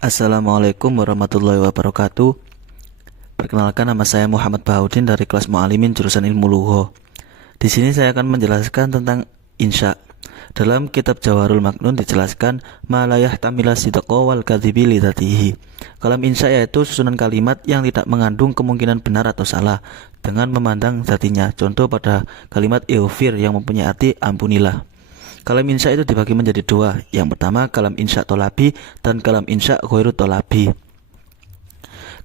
Assalamualaikum warahmatullahi wabarakatuh. Perkenalkan, nama saya Muhammad Bahaudin dari kelas Mu'alimin jurusan Ilmu Lugha. Di sini saya akan menjelaskan tentang insya. Dalam kitab Jawharul Maknun dijelaskan ma la yahtamila sidqa wal kadhibi li dzatihi. Kalam insya yaitu susunan kalimat yang tidak mengandung kemungkinan benar atau salah dengan memandang zatinya. Contoh pada kalimat ighfir yang mempunyai arti ampunilah. Kalam insya itu dibagi menjadi dua. Yang pertama kalam insya tolabi dan kalam insya ghairu tolabi.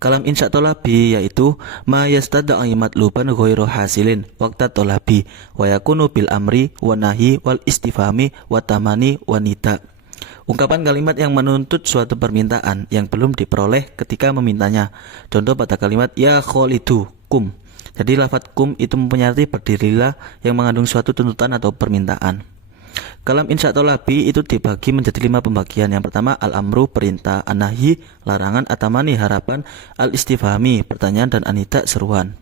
Kalam insya tolabi yaitu ma yastad'i matluban ghairu hasilin waqta tolabi wa yakunu bil amri wa nahi wal istifhami wa tamani wa nida. Ungkapan kalimat yang menuntut suatu permintaan yang belum diperoleh ketika memintanya. Contoh pada kalimat ya kholidu kum. Jadi lafadz kum itu mempunyai arti berdirilah yang mengandung suatu tuntutan atau permintaan. Kalam insya tolabi itu dibagi menjadi 5 pembagian. Yang pertama al-amru perintah, an-nahyi larangan, atamani harapan, al-istifhami pertanyaan, dan anida seruan.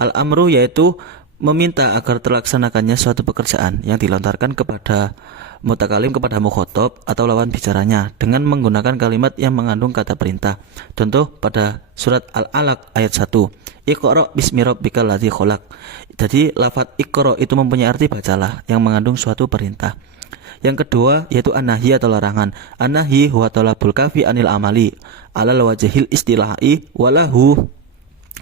Al-amru yaitu meminta agar terlaksanakannya suatu pekerjaan yang dilontarkan kepada mutakalim, kepada mukhotob atau lawan bicaranya dengan menggunakan kalimat yang mengandung kata perintah. Contoh pada surat Al-Alaq ayat 1, Iqra bismi rabbikal ladzi khalaq. Jadi lafadz Iqra itu mempunyai arti bacalah yang mengandung suatu perintah. Yang kedua yaitu an-nahyi atau larangan. An-nahyi huwa talabul kafi anil amali alal wajhil istilahi walahu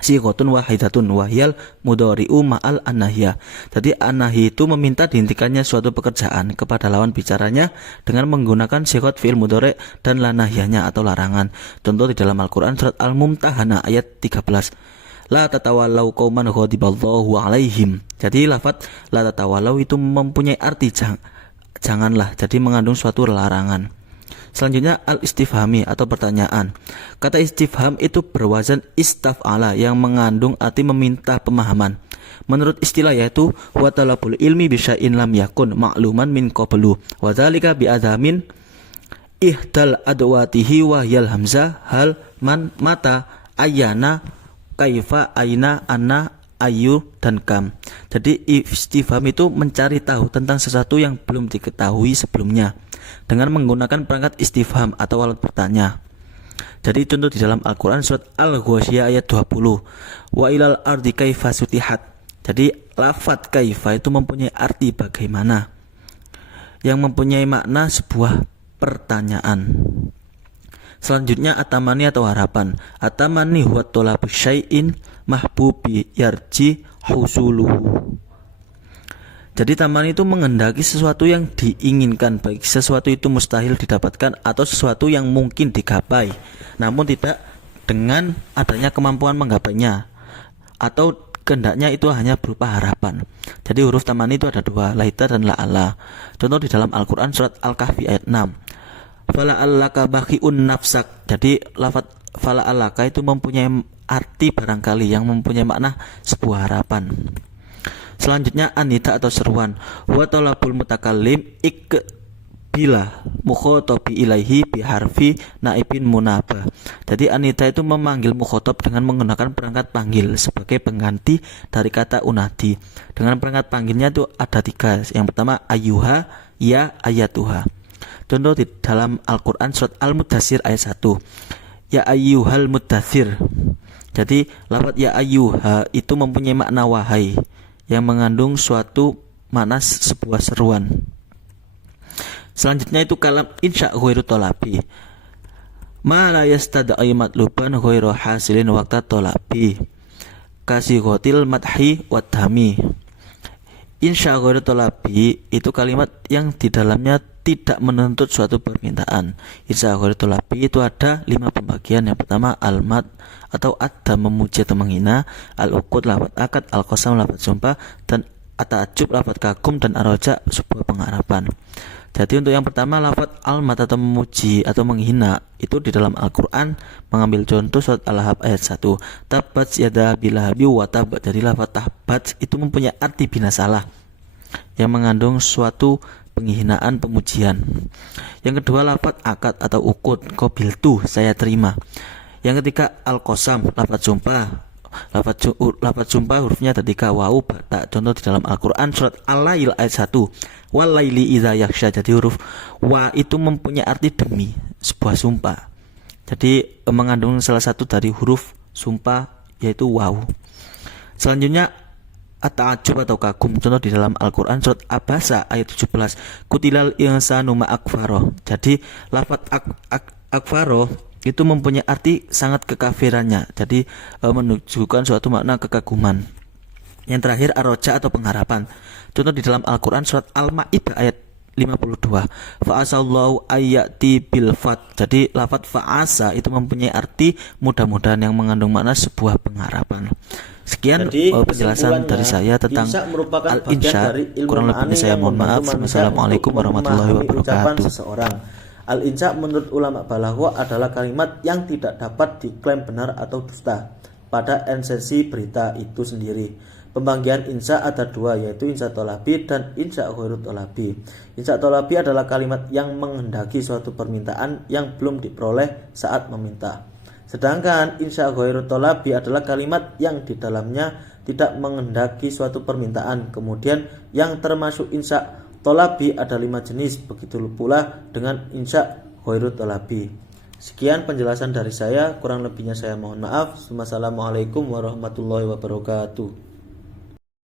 sighotun wahidatun wahyal mudhari'u ma'al an-nahya. Jadi an-nahyi itu meminta dihentikannya suatu pekerjaan kepada lawan bicaranya dengan menggunakan sighot fi'il mudhari' dan la nahyanya atau larangan. Contoh di dalam Al-Qur'an surat Al-Mumtahanah ayat 13. La tatawallau qauman ghadiballahu alaihim. Jadi lafadz la tatawallau itu mempunyai arti janganlah, jadi mengandung suatu larangan. Selanjutnya al-istifhami atau pertanyaan. Kata istifham itu berwazan istaf'ala yang mengandung arti meminta pemahaman. Menurut istilah yaitu wa talabul ilmi bisya'in lam yakun ma'luman min qablu wa dzalika bi adamin ihdal adwatihi wa yal hamzah hal man mata ayana kaifa aina anna ayu dan kam. Jadi istifham itu mencari tahu tentang sesuatu yang belum diketahui sebelumnya dengan menggunakan perangkat istifham atau alat bertanya. Jadi contoh di dalam Al-Quran surat Al-Ghasyiyah ayat 20, wa ilal ardi kaifa sutihat. Jadi lafadz kaifa itu mempunyai arti bagaimana yang mempunyai makna sebuah pertanyaan. Selanjutnya atamani atau harapan. Atamani huwa talabu syai'in mahbubi yarji husuluhu. Jadi taman itu menghendaki sesuatu yang diinginkan, baik sesuatu itu mustahil didapatkan atau sesuatu yang mungkin digapai, namun tidak dengan adanya kemampuan menggapainya, atau kehendaknya itu hanya berupa harapan. Jadi huruf taman itu ada dua, laita dan la'ala. Contoh di dalam Al-Quran surat Al-Kahfi ayat 6. Fala'allaka bakhi'un nafsak. Jadi lafadz fala'allaka itu mempunyai arti barangkali yang mempunyai makna sebuah harapan. Selanjutnya anida atau seruan. Wa talabul mutakallim ikbila mukhotobi ilaihi biharfi naibin munabah. Jadi anida itu memanggil mukhotob dengan menggunakan perangkat panggil sebagai pengganti dari kata unadi. Dengan perangkat panggilnya itu ada 3. Yang pertama ayyuha, ya, ayatuha. Contoh di dalam Al-Quran surat Al-Mudaththir ayat 1, ya ayyuhal mudaththir. Jadi lafadz ya ayyuha itu mempunyai makna wahai yang mengandung suatu makna sebuah seruan. Selanjutnya itu kalam insya ghairu tolabi. Ma la yastad'i matluban ghairu hasilin waqta tolabi. Kasighotil madhi wa dhami. Insya ghairu tolabi itu kalimat yang di dalamnya tidak menuntut suatu permintaan. Insya ghairu tolabi itu ada 5 pembagian. Yang pertama al-mad atau ada memuji atau menghina, al-uqud lafadz akad, al-qasam lafadz sumpah, dan at-ta'ajjub lafadz kagum, dan ar-raja sebuah pengharapan. Jadi untuk yang pertama lafadz al-mad atau memuji atau menghina itu di dalam Al-Qur'an mengambil contoh surat Al-Lahab ayat 1. Tabbat yada bilahabi wa tab. Jadi lafadz tabbat itu mempunyai arti binasalah yang mengandung suatu penghinaan pemujian. Yang kedua lafadz akad atau uqud, qabiltu saya terima. Yang ketiga al-qasam lafadz sumpah. Lafadz sumpah hurufnya ada 3, wawu bata. Contoh di dalam Al-Quran surat Al-Lail ayat 1, walaili idza yaghsha. Jadi huruf wa itu mempunyai arti demi, sebuah sumpah. Jadi mengandung salah satu dari huruf sumpah yaitu waw. Selanjutnya at-ta'ajjub atau kagum. Contoh di dalam Al-Qur'an surat Abasa ayat 17. Kutilal insanu ma akfaro. Jadi lafaz akfaro itu mempunyai arti sangat kekafirannya. Jadi menunjukkan suatu makna kekaguman. Yang terakhir ar-roja atau pengharapan. Contoh di dalam Al-Qur'an surat Al-Maidah ayat 52. Fa'asallahu ayyati bil fat. Jadi lafaz fa'asa itu mempunyai arti mudah-mudahan yang mengandung makna sebuah pengharapan. Sekian penjelasan dari saya tentang al-insya. Kurang lebihnya saya mohon maaf. Wassalamualaikum warahmatullahi wabarakatuh. Al-insya menurut ulama balaghah adalah kalimat yang tidak dapat diklaim benar atau dusta pada esensi berita itu sendiri. Pembagian insya ada dua, yaitu insya tholabi dan insya ghairu tholabi. Insya tholabi adalah kalimat yang menghendaki suatu permintaan yang belum diperoleh saat meminta. Sedangkan insya ghairu tholabi adalah kalimat yang di dalamnya tidak menghendaki suatu permintaan. Kemudian yang termasuk insya tholabi ada 5 jenis, begitu pula dengan insya ghairu tholabi. Sekian penjelasan dari saya, kurang lebihnya saya mohon maaf. Wassalamualaikum warahmatullahi wabarakatuh.